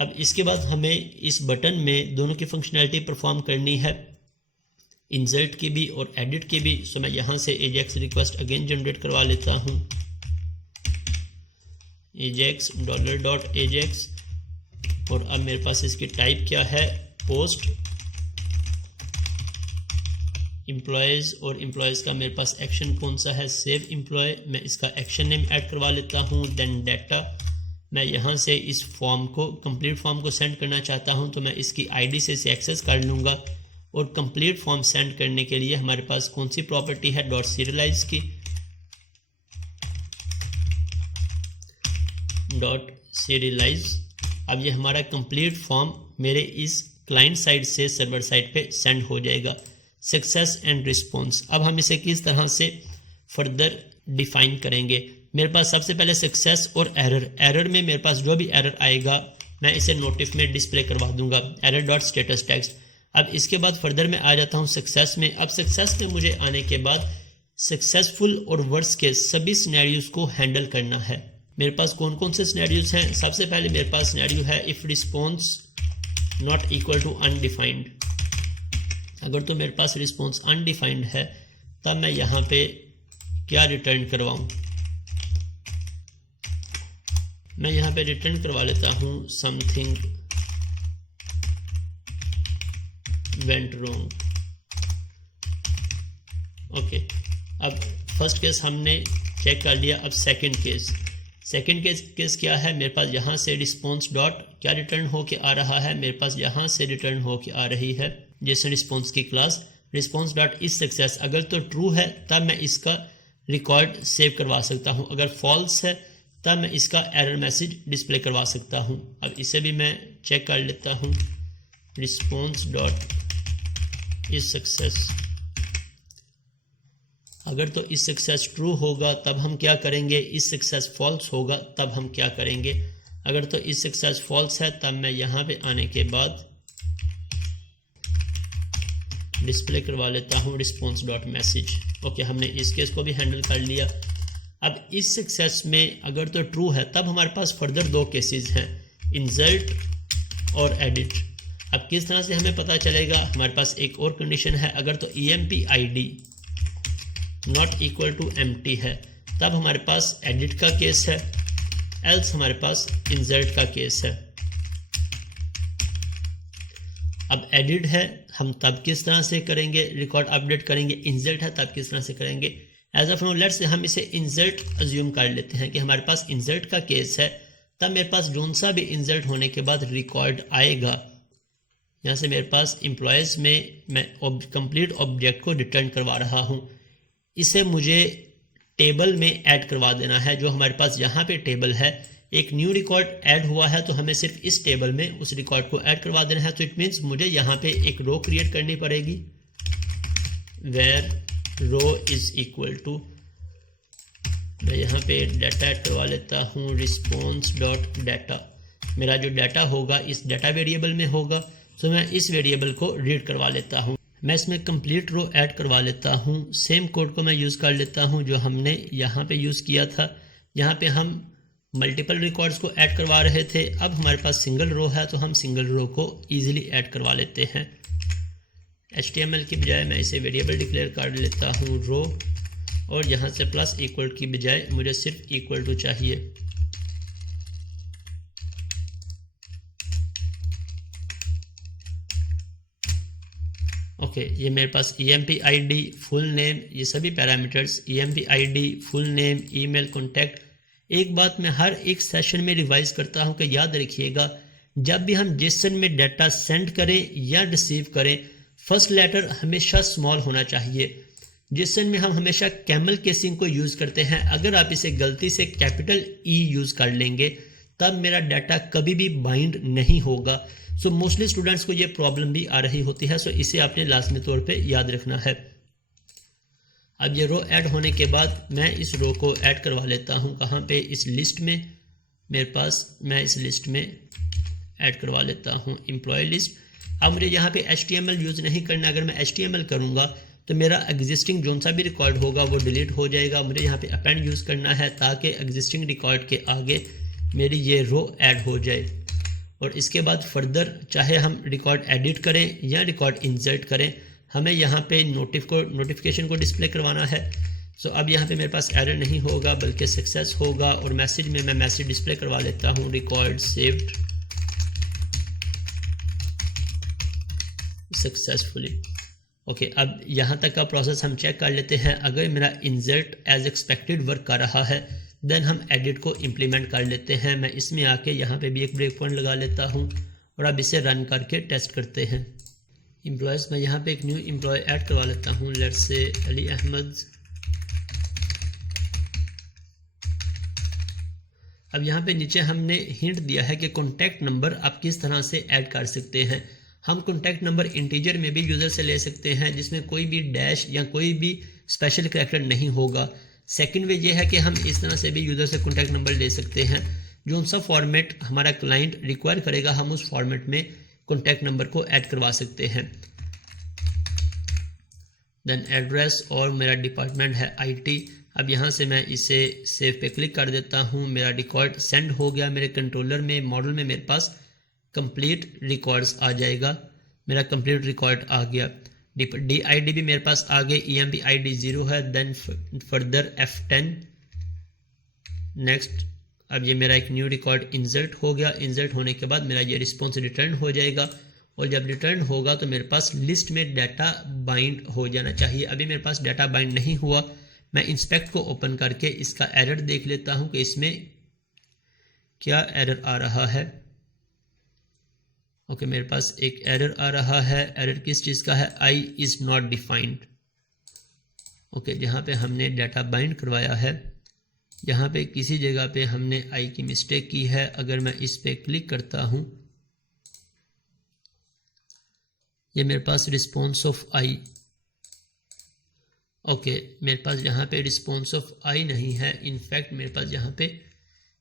अब इसके बाद हमें इस बटन में दोनों की फंक्शनैलिटी परफॉर्म करनी है, इंसर्ट की भी और एडिट की भी। सो मैं यहाँ से एजेक्स रिक्वेस्ट अगेन जनरेट करवा लेता हूँ, एजेक्स $.ajax, और अब मेरे पास इसकी टाइप क्या है, पोस्ट एम्प्लॉयज़, और एम्प्लॉयज़ का मेरे पास एक्शन कौन सा है, सेव एम्प्लॉय। मैं इसका एक्शन नेम ऐड करवा लेता हूँ। देन डाटा, मैं यहाँ से इस फॉर्म को, कंप्लीट फॉर्म को सेंड करना चाहता हूँ तो मैं इसकी आईडी से इसे एक्सेस कर लूँगा। और कंप्लीट फॉर्म सेंड करने के लिए हमारे पास कौन सी प्रॉपर्टी है, .serialize की, .serialize। अब ये हमारा कंप्लीट फॉर्म मेरे इस क्लाइंट साइड से सर्वर साइड पे सेंड हो जाएगा। सक्सेस एंड रिस्पॉन्स, अब हम इसे किस तरह से फर्दर डिफाइन करेंगे। मेरे पास सबसे पहले सक्सेस और एरर में मेरे पास जो भी एरर आएगा मैं इसे नोटिफ में डिस्प्ले करवा दूंगा, error.status text। अब इसके बाद फर्दर में आ जाता हूँ सक्सेस में। अब सक्सेस में मुझे आने के बाद सक्सेसफुल और वर्स्ट के सभी सिनेरियोज को हैंडल करना है। मेरे पास कौन कौन से सिनेरियोज हैं, सबसे पहले मेरे पास सिनेरियो है if response not equal to undefined. अगर तो मेरे पास रिस्पॉन्स अनडिफाइंड है तब मैं यहाँ पे क्या रिटर्न करवाऊँ, मैं यहाँ पे रिटर्न करवा लेता हूँ समथिंग वेंट रॉन्ग। ओके, अब फर्स्ट केस हमने चेक कर लिया। अब सेकंड केस क्या है, मेरे पास यहाँ से रिस्पॉन्स डॉट क्या रिटर्न हो के आ रहा है, मेरे पास यहाँ से रिटर्न हो के आ रही है जेसन रिस्पॉन्स की class response dot is success. अगर तो ट्रू है तब मैं इसका रिकॉर्ड सेव करवा सकता हूँ, अगर फॉल्स है तब मैं इसका एरर मैसेज डिस्प्ले करवा सकता हूँ। अब इसे भी मैं चेक कर लेता हूँ, रिस्पॉन्स डॉट इज सक्सेस। अगर तो इज सक्सेस ट्रू होगा तब हम क्या करेंगे, इज सक्सेस फॉल्स होगा तब हम क्या करेंगे। अगर तो इज सक्सेस फॉल्स है तब मैं यहाँ पे आने के बाद डिस्प्ले करवा लेता हूँ रिस्पॉन्स डॉट मैसेज। ओके, हमने इस केस को भी हैंडल कर लिया। अब इस सक्सेस में अगर तो ट्रू है तब हमारे पास फर्दर दो केसेस हैं, इंसर्ट और एडिट। अब किस तरह से हमें पता चलेगा, हमारे पास एक और कंडीशन है, अगर तो emp id not equal to empty है तब हमारे पास एडिट का केस है, एल्स हमारे पास इंसर्ट का केस है। अब एडिट है हम तब किस तरह से करेंगे, रिकॉर्ड अपडेट करेंगे, इंसर्ट है तब किस तरह से करेंगे। As of now let's say हम इसे इंसर्ट अज्यूम कर लेते हैं कि हमारे पास इंसर्ट का केस है, तब मेरे पास जोन सा भी इंसर्ट होने के बाद रिकॉर्ड आएगा। यहाँ से मेरे पास एम्प्लॉयज़ में मैं कंप्लीट ऑब्जेक्ट को रिटर्न करवा रहा हूँ, इसे मुझे टेबल में ऐड करवा देना है। जो हमारे पास यहाँ पे टेबल है, एक न्यू रिकॉर्ड ऐड हुआ है तो हमें सिर्फ इस टेबल में उस रिकॉर्ड को ऐड करवा देना है। तो इट मीन्स मुझे यहाँ पे एक रो क्रिएट करनी पड़ेगी, where row is equal to, मैं यहाँ पे डाटा ऐड करवा लेता हूँ, रिस्पॉन्स डॉट डाटा। मेरा जो डाटा होगा इस डाटा वेरिएबल में होगा, तो मैं इस वेरिएबल को रीड करवा लेता हूँ। मैं इसमें कंप्लीट रो ऐड करवा लेता हूँ। सेम कोड को मैं यूज़ कर लेता हूँ जो हमने यहाँ पे यूज़ किया था। यहाँ पे हम मल्टीपल रिकॉर्ड्स को ऐड करवा रहे थे, अब हमारे पास सिंगल रो है तो हम सिंगल रो को ईजिली ऐड करवा लेते हैं। HTML की बजाय मैं इसे वेरिएबल डिक्लेयर कर लेता हूँ रो, और यहाँ से प्लस इक्वल की बजाय मुझे सिर्फ इक्वल टू चाहिए। ओके, ये मेरे पास emp id फुल नेम, ये सभी parameters, emp id full name, email, contact. एक बात मैं हर एक सेशन में रिवाइज करता हूँ कि याद रखिएगा, जब भी हम जेसन में डाटा सेंड करें या रिसीव करें, फर्स्ट लेटर हमेशा स्मॉल होना चाहिए। जेसन में हम हमेशा कैमल केसिंग को यूज़ करते हैं, अगर आप इसे गलती से कैपिटल E यूज़ कर लेंगे तब मेरा डाटा कभी भी बाइंड नहीं होगा। सो मोस्टली स्टूडेंट्स को ये प्रॉब्लम भी आ रही होती है, सो इसे आपने लाजमी तौर पे याद रखना है। अब ये रो ऐड होने के बाद मैं इस रो को ऐड करवा लेता हूँ, कहाँ पे, इस लिस्ट में। मेरे पास मैं इस लिस्ट में ऐड करवा लेता हूँ एम्प्लॉय लिस्ट। अब मुझे यहाँ पे HTML यूज़ नहीं करना, अगर मैं HTML करूँगा तो मेरा एग्जिस्टिंग जोन सा भी रिकॉर्ड होगा वो डिलीट हो जाएगा। मुझे यहाँ पे अपेंड यूज़ करना है ताकि एग्जिस्टिंग रिकॉर्ड के आगे मेरी ये रो ऐड हो जाए। और इसके बाद फर्दर चाहे हम रिकॉर्ड एडिट करें या रिकॉर्ड इंसर्ट करें, हमें यहाँ पे नोटिफिकेशन को डिस्प्ले करवाना है। सो अब यहाँ पे मेरे पास एरर नहीं होगा बल्कि सक्सेस होगा, और मैसेज में मैं मैसेज डिस्प्ले करवा लेता हूँ रिकॉर्ड सेव्ड सक्सेसफुली। ओके, अब यहाँ तक का प्रोसेस हम चेक कर लेते हैं। अगर मेरा इंसर्ट एज एक्सपेक्टेड वर्क कर रहा है देन हम एडिट को इम्प्लीमेंट कर लेते हैं। मैं इसमें आके यहाँ पे भी एक ब्रेक पॉइंट लगा लेता हूँ और अब इसे रन करके टेस्ट करते हैं। एम्प्लॉयज़, मैं यहाँ पे एक न्यू एम्प्लॉय ऐड करवा लेता हूँ, लेट्स से अली अहमद। अब यहाँ पे नीचे हमने हिंट दिया है कि कॉन्टैक्ट नंबर आप किस तरह से ऐड कर सकते हैं। हम कॉन्टैक्ट नंबर इंटीजर में भी यूज़र से ले सकते हैं जिसमें कोई भी डैश या कोई भी स्पेशल कैरेक्टर नहीं होगा। सेकंड वे ये है कि हम इस तरह से भी यूज़र से कॉन्टैक्ट नंबर ले सकते हैं, जो सा फॉर्मेट हमारा क्लाइंट रिक्वायर करेगा हम उस फॉर्मेट में कॉन्टैक्ट नंबर को ऐड करवा सकते हैं। देन एड्रेस और मेरा डिपार्टमेंट है IT। अब यहाँ से मैं इसे सेव पे क्लिक कर देता हूँ। मेरा रिकॉर्ड सेंड हो गया मेरे कंट्रोलर में। मॉडल में मेरे पास कंप्लीट रिकॉर्ड्स आ जाएगा, मेरा कंप्लीट रिकॉर्ड आ गया। DID भी मेरे पास आ गए, EMP ID 0 है। Then further F10 next. अब ये मेरा एक न्यू रिकॉर्ड इंसर्ट हो गया। इंसर्ट होने के बाद मेरा ये रिस्पॉन्स रिटर्न हो जाएगा, और जब रिटर्न होगा तो मेरे पास लिस्ट में डाटा बाइंड हो जाना चाहिए। अभी मेरे पास डाटा बाइंड नहीं हुआ। मैं इंस्पेक्ट को ओपन करके इसका एरर देख लेता हूँ कि इसमें क्या एरर आ रहा है। ओके, मेरे पास एक एरर आ रहा है। एरर किस चीज़ का है? I is not defined. Okay, जहाँ पे हमने डाटा बाइंड करवाया है यहाँ पे किसी जगह पे हमने I की मिस्टेक की है। अगर मैं इस पे क्लिक करता हूँ, ये मेरे पास रिस्पॉन्स ऑफ I। ओके, मेरे पास यहाँ पे रिस्पॉन्स ऑफ I नहीं है, इनफैक्ट मेरे पास यहाँ पे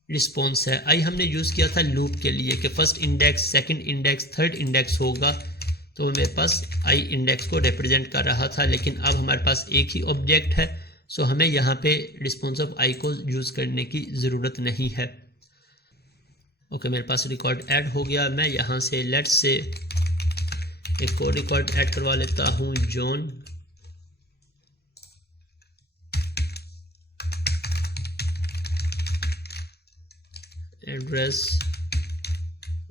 रिस्पॉन्स है। I हमने यूज़ किया था लूप के लिए कि first index, second index, third index होगा, तो मेरे पास I इंडेक्स को रिप्रेजेंट कर रहा था। लेकिन अब हमारे पास एक ही ऑब्जेक्ट है, सो हमें यहाँ पे रिस्पॉन्स ऑफ I को यूज़ करने की ज़रूरत नहीं है। ओके, मेरे पास रिकॉर्ड ऐड हो गया। मैं यहाँ से लेट्स से एक और रिकॉर्ड ऐड करवा लेता हूँ, जॉन। एड्रेस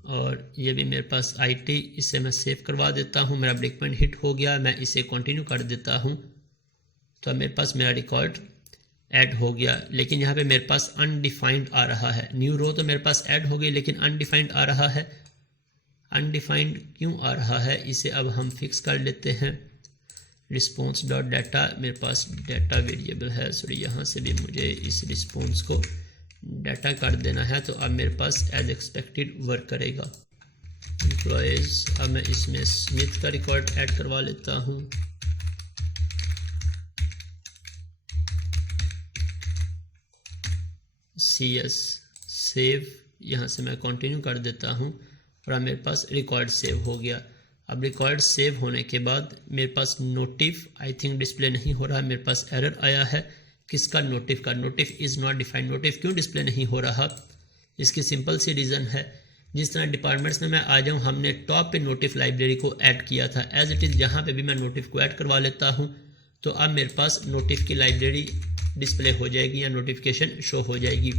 और ये भी मेरे पास IT। इसे मैं सेव करवा देता हूँ। मेरा ब्रेक पॉइंट हिट हो गया, मैं इसे कंटिन्यू कर देता हूँ तो मेरे पास मेरा रिकॉर्ड ऐड हो गया। लेकिन यहाँ पे मेरे पास अनडिफाइंड आ रहा है। न्यू रो तो मेरे पास ऐड हो गई लेकिन अनडिफाइंड आ रहा है। अनडिफाइंड क्यों आ रहा है, इसे अब हम फिक्स कर लेते हैं। रिस्पॉन्स डॉट डाटा, मेरे पास डाटा वेरिएबल है, सॉरी यहाँ से भी मुझे इस रिस्पॉन्स को डाटा कर देना है, तो अब मेरे पास एज एक्सपेक्टेड वर्क करेगा। एम्प्लॉयज़, अब मैं इसमें स्मिथ का रिकॉर्ड ऐड करवा लेता हूँ। CS सेव, यहाँ से मैं कंटिन्यू कर देता हूँ और अब मेरे पास रिकॉर्ड सेव हो गया। अब रिकॉर्ड सेव होने के बाद मेरे पास नोटिफ आई थिंक डिस्प्ले नहीं हो रहा। मेरे पास एरर आया है, किसका? नोटिफ का। नोटिफ इज़ नॉट डिफाइंड। नोटिफ क्यों डिस्प्ले नहीं हो रहा, इसकी सिंपल सी रीज़न है, जिस तरह डिपार्टमेंट्स में मैं आ जाऊँ, हमने टॉप पे नोटिफ लाइब्रेरी को ऐड किया था। एज इट इज़ जहाँ पे भी मैं नोटिफ को ऐड करवा लेता हूँ तो अब मेरे पास नोटिफ की लाइब्रेरी डिस्प्ले हो जाएगी या नोटिफिकेशन शो हो जाएगी।